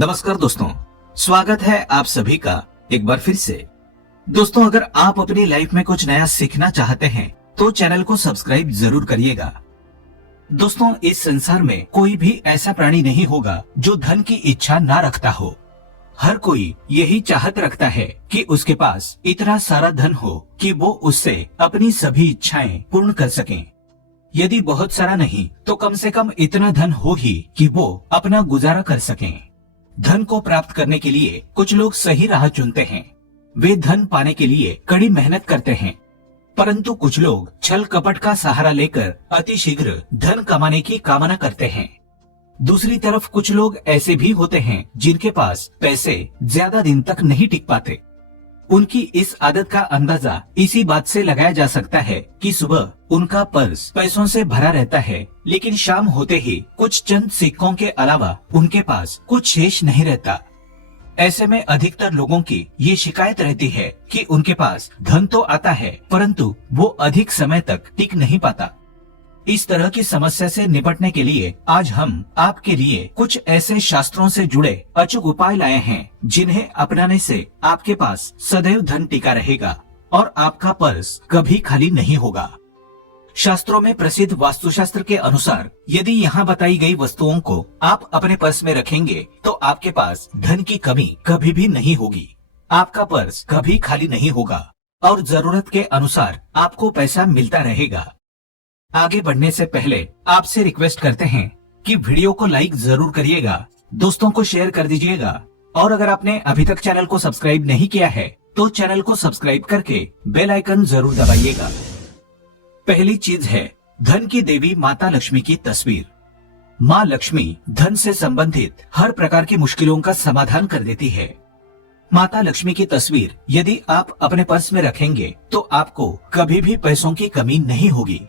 नमस्कार दोस्तों, स्वागत है आप सभी का एक बार फिर से। दोस्तों, अगर आप अपनी लाइफ में कुछ नया सीखना चाहते हैं तो चैनल को सब्सक्राइब जरूर करिएगा। दोस्तों, इस संसार में कोई भी ऐसा प्राणी नहीं होगा जो धन की इच्छा ना रखता हो। हर कोई यही चाहत रखता है कि उसके पास इतना सारा धन हो कि वो उससे अपनी सभी इच्छाएं पूर्ण कर सकें। यदि बहुत सारा नहीं तो कम से कम इतना धन हो ही कि वो अपना गुजारा कर सकें। धन को प्राप्त करने के लिए कुछ लोग सही राह चुनते हैं। वे धन पाने के लिए कड़ी मेहनत करते हैं, परंतु कुछ लोग छल कपट का सहारा लेकर अतिशीघ्र धन कमाने की कामना करते हैं। दूसरी तरफ कुछ लोग ऐसे भी होते हैं जिनके पास पैसे ज्यादा दिन तक नहीं टिक पाते। उनकी इस आदत का अंदाजा इसी बात से लगाया जा सकता है कि सुबह उनका पर्स पैसों से भरा रहता है, लेकिन शाम होते ही कुछ चंद सिक्कों के अलावा उनके पास कुछ शेष नहीं रहता। ऐसे में अधिकतर लोगों की ये शिकायत रहती है कि उनके पास धन तो आता है परंतु वो अधिक समय तक टिक नहीं पाता। इस तरह की समस्या से निपटने के लिए आज हम आपके लिए कुछ ऐसे शास्त्रों से जुड़े अचूक उपाय लाए हैं जिन्हें अपनाने से आपके पास सदैव धन टिका रहेगा और आपका पर्स कभी खाली नहीं होगा। शास्त्रों में प्रसिद्ध वास्तुशास्त्र के अनुसार यदि यहाँ बताई गई वस्तुओं को आप अपने पर्स में रखेंगे तो आपके पास धन की कमी कभी भी नहीं होगी। आपका पर्स कभी खाली नहीं होगा और जरूरत के अनुसार आपको पैसा मिलता रहेगा। आगे बढ़ने से पहले आपसे रिक्वेस्ट करते हैं कि वीडियो को लाइक जरूर करिएगा, दोस्तों को शेयर कर दीजिएगा और अगर आपने अभी तक चैनल को सब्सक्राइब नहीं किया है तो चैनल को सब्सक्राइब करके बेल आइकन जरूर दबाइएगा। पहली चीज है धन की देवी माता लक्ष्मी की तस्वीर। माँ लक्ष्मी धन से संबंधित हर प्रकार की मुश्किलों का समाधान कर देती है। माता लक्ष्मी की तस्वीर यदि आप अपने पर्स में रखेंगे तो आपको कभी भी पैसों की कमी नहीं होगी।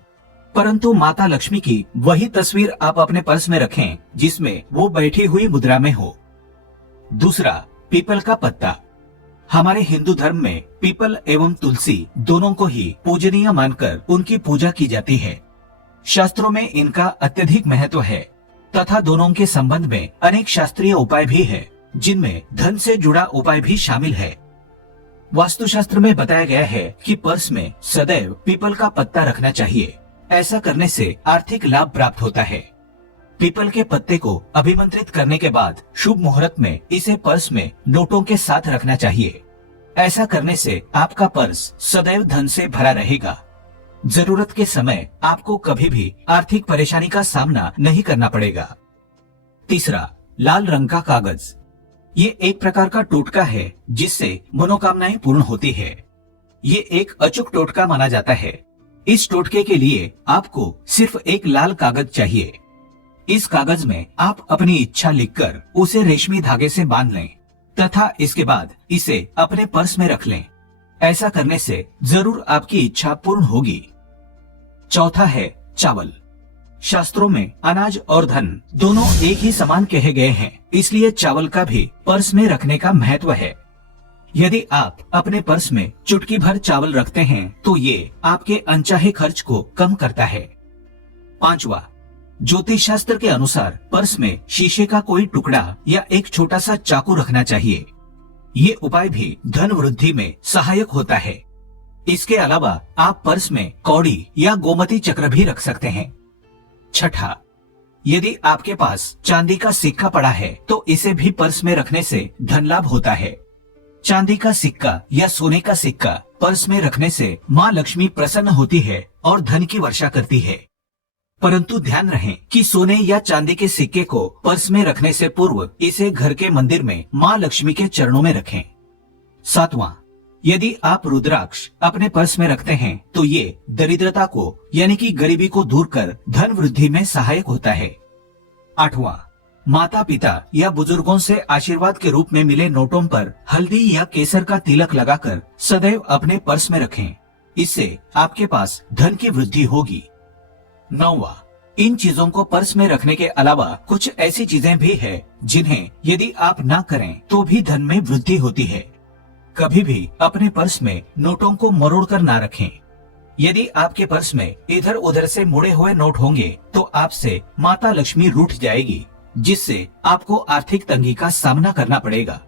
परंतु माता लक्ष्मी की वही तस्वीर आप अपने पर्स में रखें जिसमें वो बैठी हुई मुद्रा में हो। दूसरा, पीपल का पत्ता। हमारे हिंदू धर्म में पीपल एवं तुलसी दोनों को ही पूजनीय मानकर उनकी पूजा की जाती है। शास्त्रों में इनका अत्यधिक महत्व है तथा दोनों के संबंध में अनेक शास्त्रीय उपाय भी है जिनमें धन से जुड़ा उपाय भी शामिल है। वास्तुशास्त्र में बताया गया है कि पर्स में सदैव पीपल का पत्ता रखना चाहिए। ऐसा करने से आर्थिक लाभ प्राप्त होता है। पीपल के पत्ते को अभिमंत्रित करने के बाद शुभ मुहूर्त में इसे पर्स में नोटों के साथ रखना चाहिए। ऐसा करने से आपका पर्स सदैव धन से भरा रहेगा। जरूरत के समय आपको कभी भी आर्थिक परेशानी का सामना नहीं करना पड़ेगा। तीसरा, लाल रंग का कागज। ये एक प्रकार का टोटका है जिससे मनोकामनाएं पूर्ण होती है। ये एक अचूक टोटका माना जाता है। इस टोटके के लिए आपको सिर्फ एक लाल कागज चाहिए। इस कागज में आप अपनी इच्छा लिखकर उसे रेशमी धागे से बांध लें तथा इसके बाद इसे अपने पर्स में रख लें। ऐसा करने से जरूर आपकी इच्छा पूर्ण होगी। चौथा है चावल। शास्त्रों में अनाज और धन दोनों एक ही समान कहे गए हैं, इसलिए चावल का भी पर्स में रखने का महत्व है। यदि आप अपने पर्स में चुटकी भर चावल रखते हैं तो ये आपके अनचाहे खर्च को कम करता है। पांचवा, ज्योतिष शास्त्र के अनुसार पर्स में शीशे का कोई टुकड़ा या एक छोटा सा चाकू रखना चाहिए। ये उपाय भी धन वृद्धि में सहायक होता है। इसके अलावा आप पर्स में कौड़ी या गोमती चक्र भी रख सकते हैं। छठा, यदि आपके पास चांदी का सिक्का पड़ा है तो इसे भी पर्स में रखने से धन लाभ होता है। चांदी का सिक्का या सोने का सिक्का पर्स में रखने से माँ लक्ष्मी प्रसन्न होती है और धन की वर्षा करती है। परंतु ध्यान रहे कि सोने या चांदी के सिक्के को पर्स में रखने से पूर्व इसे घर के मंदिर में माँ लक्ष्मी के चरणों में रखें। सातवां, यदि आप रुद्राक्ष अपने पर्स में रखते हैं तो ये दरिद्रता को यानी कि गरीबी को दूर कर धन वृद्धि में सहायक होता है। आठवां, माता पिता या बुजुर्गों से आशीर्वाद के रूप में मिले नोटों पर हल्दी या केसर का तिलक लगाकर सदैव अपने पर्स में रखें। इससे आपके पास धन की वृद्धि होगी। नौवां, इन चीजों को पर्स में रखने के अलावा कुछ ऐसी चीजें भी है जिन्हें यदि आप ना करें तो भी धन में वृद्धि होती है। कभी भी अपने पर्स में नोटों को मरोड़ कर ना रखें। यदि आपके पर्स में इधर उधर से मुड़े हुए नोट होंगे तो आपसे माता लक्ष्मी रूठ जाएगी जिससे आपको आर्थिक तंगी का सामना करना पड़ेगा।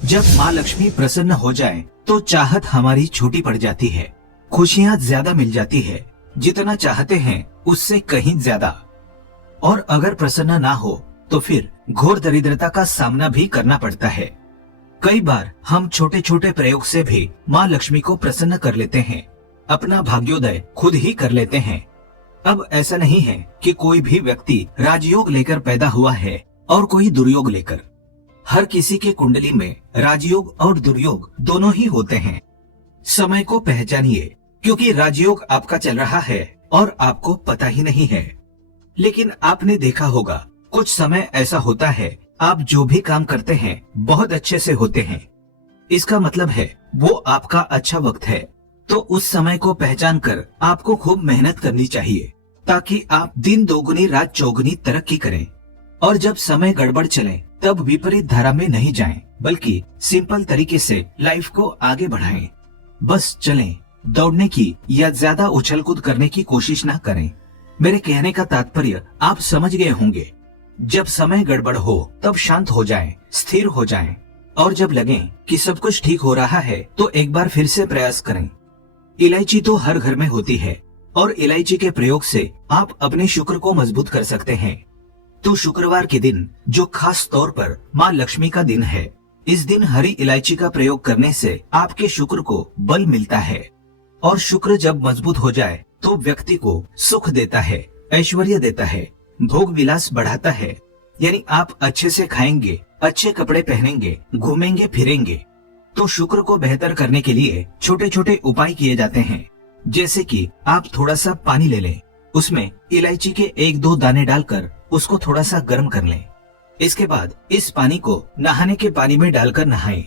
जब माँ लक्ष्मी प्रसन्न हो जाए तो चाहत हमारी छोटी पड़ जाती है, खुशियाँ ज्यादा मिल जाती है, जितना चाहते हैं उससे कहीं ज्यादा। और अगर प्रसन्न ना हो तो फिर घोर दरिद्रता का सामना भी करना पड़ता है। कई बार हम छोटे छोटे प्रयोग से भी माँ लक्ष्मी को प्रसन्न कर लेते हैं, अपना भाग्योदय खुद ही कर लेते हैं। अब ऐसा नहीं है कि कोई भी व्यक्ति राजयोग लेकर पैदा हुआ है और कोई दुर्योग लेकर। हर किसी के कुंडली में राजयोग और दुर्योग दोनों ही होते हैं। समय को पहचानिए, क्योंकि राजयोग आपका चल रहा है और आपको पता ही नहीं है। लेकिन आपने देखा होगा कुछ समय ऐसा होता है, आप जो भी काम करते हैं बहुत अच्छे से होते हैं। इसका मतलब है वो आपका अच्छा वक्त है। तो उस समय को पहचान कर आपको खूब मेहनत करनी चाहिए, ताकि आप दिन दोगुनी रात चौगुनी तरक्की करें। और जब समय गड़बड़ चले तब विपरीत धारा में नहीं जाएं, बल्कि सिंपल तरीके से लाइफ को आगे बढ़ाएं। बस चलें, दौड़ने की या ज्यादा उछल कूद करने की कोशिश न करें। मेरे कहने का तात्पर्य आप समझ गए होंगे। जब समय गड़बड़ हो तब शांत हो जाएं, स्थिर हो जाएं, और जब लगे कि सब कुछ ठीक हो रहा है तो एक बार फिर से प्रयास करें। इलायची तो हर घर में होती है और इलायची के प्रयोग से आप अपने शुक्र को मजबूत कर सकते हैं। तो शुक्रवार के दिन, जो खास तौर पर माँ लक्ष्मी का दिन है, इस दिन हरी इलायची का प्रयोग करने से आपके शुक्र को बल मिलता है। और शुक्र जब मजबूत हो जाए तो व्यक्ति को सुख देता है, ऐश्वर्य देता है, भोग विलास बढ़ाता है। यानी आप अच्छे से खाएंगे, अच्छे कपड़े पहनेंगे, घूमेंगे फिरेंगे। तो शुक्र को बेहतर करने के लिए छोटे छोटे उपाय किए जाते हैं। जैसे कि आप थोड़ा सा पानी ले लें, उसमें इलायची के 1-2 दाने डालकर उसको थोड़ा सा गर्म कर लें। इसके बाद इस पानी को नहाने के पानी में डालकर नहाएं।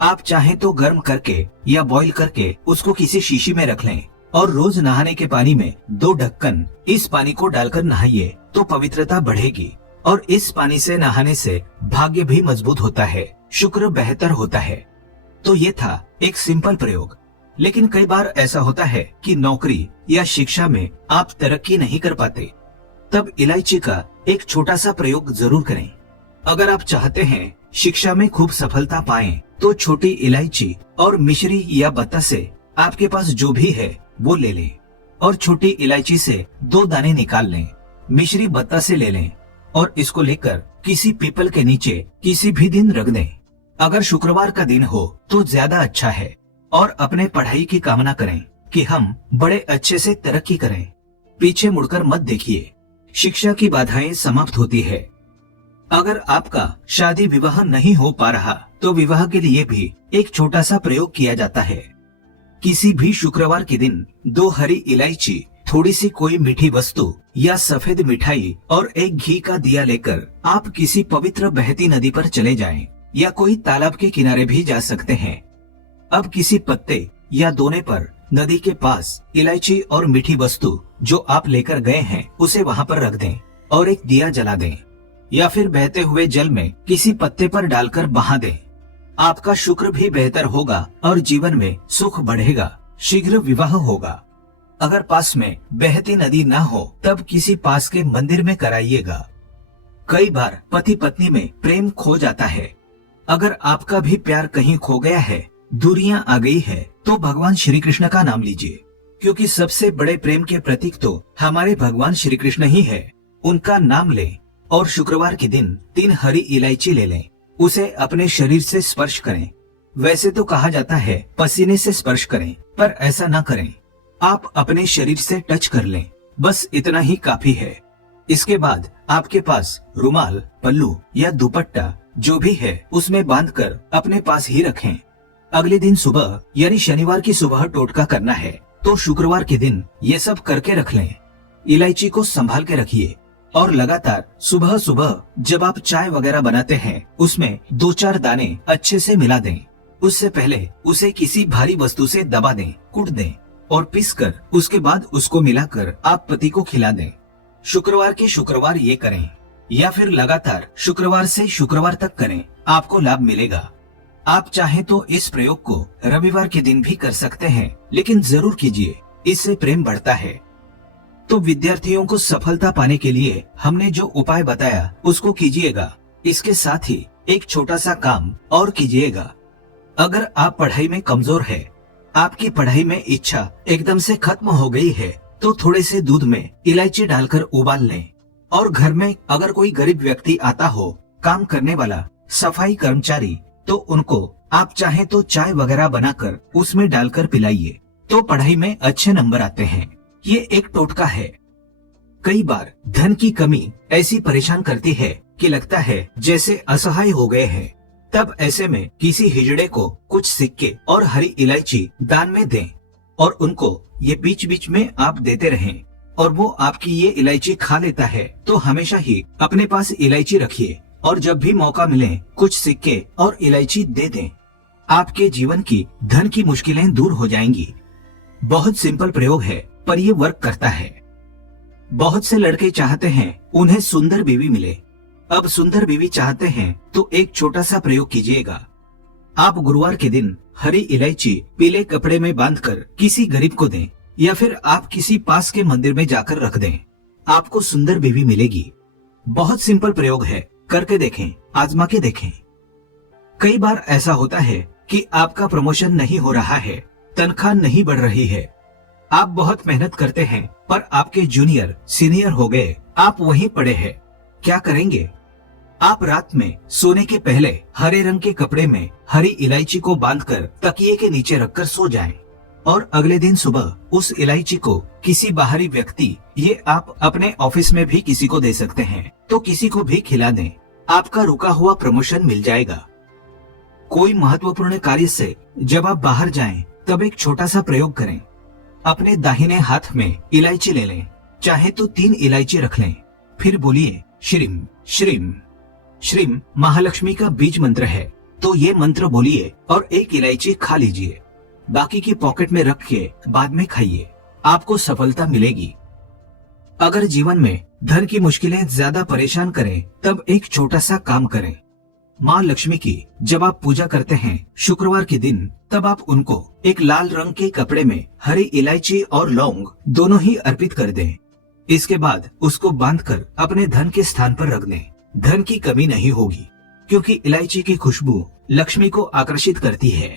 आप चाहें तो गर्म करके या बॉईल करके उसको किसी शीशी में रख लें और रोज नहाने के पानी में 2 ढक्कन इस पानी को डालकर नहाइए तो पवित्रता बढ़ेगी। और इस पानी से नहाने से भाग्य भी मजबूत होता है, शुक्र बेहतर होता है। तो ये था एक सिंपल प्रयोग। लेकिन कई बार ऐसा होता है कि नौकरी या शिक्षा में आप तरक्की नहीं कर पाते, तब इलायची का एक छोटा सा प्रयोग जरूर करें। अगर आप चाहते हैं शिक्षा में खूब सफलता पाएं, तो छोटी इलायची और मिश्री या बत्ता से आपके पास जो भी है वो ले लें और छोटी इलायची से 2 दाने निकाल लें, मिश्री बत्ता से ले लें और इसको लेकर किसी पीपल के नीचे किसी भी दिन रख दें। अगर शुक्रवार का दिन हो तो ज्यादा अच्छा है। और अपने पढ़ाई की कामना करें कि हम बड़े अच्छे से तरक्की करें। पीछे मुड़कर मत देखिए, शिक्षा की बाधाएं समाप्त होती है। अगर आपका शादी विवाह नहीं हो पा रहा तो विवाह के लिए भी एक छोटा सा प्रयोग किया जाता है। किसी भी शुक्रवार के दिन 2 हरी इलायची, थोड़ी सी कोई मीठी वस्तु या सफेद मिठाई और एक घी का दिया लेकर आप किसी पवित्र बहती नदी पर चले जाएं या कोई तालाब के किनारे भी जा सकते हैं। अब किसी पत्ते या दोने पर नदी के पास इलायची और मीठी वस्तु जो आप लेकर गए हैं उसे वहां पर रख दें और एक दिया जला दें, या फिर बहते हुए जल में किसी पत्ते पर डालकर बहा दें। आपका शुक्र भी बेहतर होगा और जीवन में सुख बढ़ेगा, शीघ्र विवाह होगा। अगर पास में बहती नदी ना हो तब किसी पास के मंदिर में कराइएगा। कई बार पति पत्नी में प्रेम खो जाता है। अगर आपका भी प्यार कहीं खो गया है, दूरियां आ गई है, तो भगवान श्री कृष्ण का नाम लीजिए, क्योंकि सबसे बड़े प्रेम के प्रतीक तो हमारे भगवान श्री कृष्ण ही है। उनका नाम लें और शुक्रवार के दिन 3 हरी इलायची ले लें, उसे अपने शरीर से स्पर्श करें। वैसे तो कहा जाता है पसीने से स्पर्श करें, पर ऐसा न करें। आप अपने शरीर से टच कर लें, बस इतना ही काफी है। इसके बाद आपके पास रुमाल, पल्लू या दुपट्टा जो भी है उसमें बांधकर अपने पास ही रखें। अगले दिन सुबह यानी शनिवार की सुबह टोटका करना है, तो शुक्रवार के दिन ये सब करके रख लें। इलायची को संभाल के रखिए और लगातार सुबह सुबह जब आप चाय वगैरह बनाते हैं उसमें 2-4 दाने अच्छे से मिला दें। उससे पहले उसे किसी भारी वस्तु से दबा दें, कूट दें और पीसकर उसके बाद उसको मिलाकर आप पति को खिला दें। शुक्रवार के शुक्रवार ये करें या फिर लगातार शुक्रवार से शुक्रवार तक करें, आपको लाभ मिलेगा। आप चाहें तो इस प्रयोग को रविवार के दिन भी कर सकते हैं, लेकिन जरूर कीजिए, इससे प्रेम बढ़ता है। तो विद्यार्थियों को सफलता पाने के लिए हमने जो उपाय बताया उसको कीजिएगा। इसके साथ ही एक छोटा सा काम और कीजिएगा। अगर आप पढ़ाई में कमजोर है, आपकी पढ़ाई में इच्छा एकदम से खत्म हो गई है, तो थोड़े से दूध में इलायची डालकर उबाल लें। और घर में अगर कोई गरीब व्यक्ति आता हो, काम करने वाला, सफाई कर्मचारी, तो उनको आप चाहें तो चाय वगैरह बनाकर उसमें डालकर पिलाइए, तो पढ़ाई में अच्छे नंबर आते हैं। ये एक टोटका है। कई बार धन की कमी ऐसी परेशान करती है कि लगता है जैसे असहाय हो गए हैं। तब ऐसे में किसी हिजड़े को कुछ सिक्के और हरी इलायची दान में दें और उनको ये बीच बीच में आप देते रहें और वो आपकी ये इलायची खा लेता है, तो हमेशा ही अपने पास इलायची रखिए और जब भी मौका मिले कुछ सिक्के और इलायची दे दें। आपके जीवन की धन की मुश्किलें दूर हो जाएंगी। बहुत सिंपल प्रयोग है, पर ये वर्क करता है। बहुत से लड़के चाहते हैं उन्हें सुंदर बीवी मिले। अब सुंदर बीवी चाहते हैं तो एक छोटा सा प्रयोग कीजिएगा। आप गुरुवार के दिन हरी इलायची पीले कपड़े में बांधकर किसी गरीब को दें या फिर आप किसी पास के मंदिर में जाकर रख दें। आपको सुंदर बीवी मिलेगी। बहुत सिंपल प्रयोग है, करके देखें, आजमा के देखें। कई बार ऐसा होता है कि आपका प्रमोशन नहीं हो रहा है, तनख्वाह नहीं बढ़ रही है। आप बहुत मेहनत करते हैं पर आपके जूनियर सीनियर हो गए, आप वहीं पड़े हैं। क्या करेंगे? आप रात में सोने के पहले हरे रंग के कपड़े में हरी इलायची को बांधकर तकिए के नीचे रखकर सो जाएं और अगले दिन सुबह उस इलायची को किसी बाहरी व्यक्ति, ये आप अपने ऑफिस में भी किसी को दे सकते हैं, तो किसी को भी खिला दें। आपका रुका हुआ प्रमोशन मिल जाएगा। कोई महत्वपूर्ण कार्य से जब आप बाहर जाएं, तब एक छोटा सा प्रयोग करें। अपने दाहिने हाथ में इलायची ले लें, चाहे तो 3 इलायची रख लें। फिर बोलिए श्रीम श्रीम श्रीम। महालक्ष्मी का बीज मंत्र है, तो ये मंत्र बोलिए और 1 इलायची खा लीजिए। बाकी की पॉकेट में रख के बाद में खाइए। आपको सफलता मिलेगी। अगर जीवन में धन की मुश्किलें ज्यादा परेशान करें, तब एक छोटा सा काम करें। माँ लक्ष्मी की जब आप पूजा करते हैं शुक्रवार के दिन, तब आप उनको एक लाल रंग के कपड़े में हरी इलायची और लौंग दोनों ही अर्पित कर दें। इसके बाद उसको बांधकर अपने धन के स्थान पर रख दें। धन की कमी नहीं होगी, क्योंकि इलायची की खुशबू लक्ष्मी को आकर्षित करती है।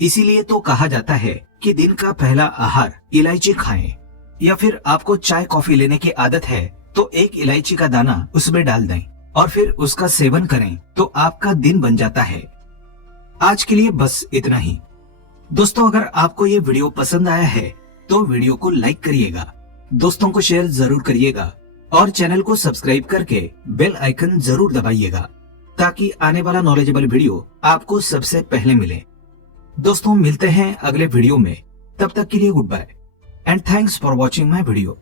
इसीलिए तो कहा जाता है कि दिन का पहला आहार इलायची खाएं। या फिर आपको चाय कॉफी लेने की आदत है तो 1 इलायची का दाना उसमें डाल दें और फिर उसका सेवन करें, तो आपका दिन बन जाता है। आज के लिए बस इतना ही। दोस्तों, अगर आपको ये वीडियो पसंद आया है तो वीडियो को लाइक करिएगा, दोस्तों को शेयर जरूर करिएगा और चैनल को सब्सक्राइब करके बेल आइकन जरूर दबाइएगा, ताकि आने वाला नॉलेजेबल वीडियो आपको सबसे पहले मिले। दोस्तों, मिलते हैं अगले वीडियो में। तब तक के लिए goodbye and thanks for watching my video.